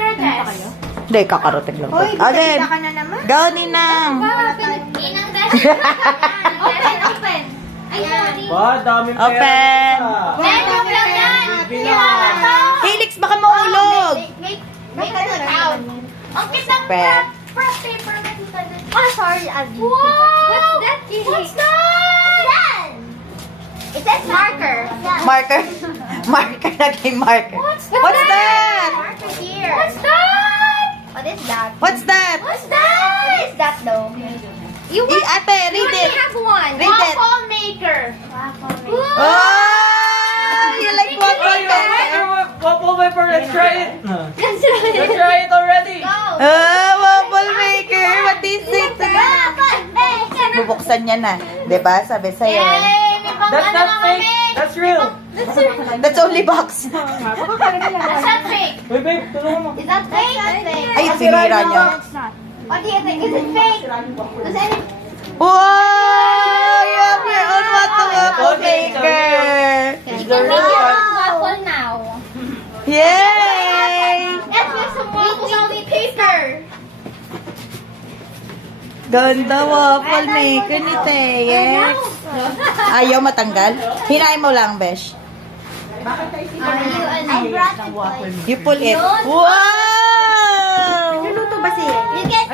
your dress. Hindi, kakarating lang. Hoy, Okay. ka na naman. Go, Ninang. Inang dress. Open, open. Ay, sorry. Ba, dami Open. Then, joke lang yan. Bilang. Helix, baka maulog. Make a sound. Ang cute ng Pet. prop paper. Oh, sorry, Abby. Wow! What's that? What's that? It says marker. Marker. Marker na kay marker. What's What's that? Marker here. What's that? What is that? What's that? What's that? What is that though? You Ate, read it. have one. Read it. Waffle maker. Waffle maker. Oh, you like waffle maker? Waffle paper, let's try it. That's right. Let's try it already. Go. Waffle maker. What is it? Waffle maker. Bubuksan niya na. Diba? Sabi sa'yo. Yay! May pang That's ano not na fake. kami. That's real. That's only box. That's not fake. Wait, babe, tulungan mo. Is that fake? That's fake. Ay, sinira niya. What do you think? Is it fake? Does any... Wow! You have your own waffle maker. You can make your own waffle now. Yay! Let's make some waffles on the paper. Ganda waffle maker ni Teyex. Ayaw matanggal? Hinain mo lang, Besh. I brought it. You pull it. Wow! Luto ba siya? You get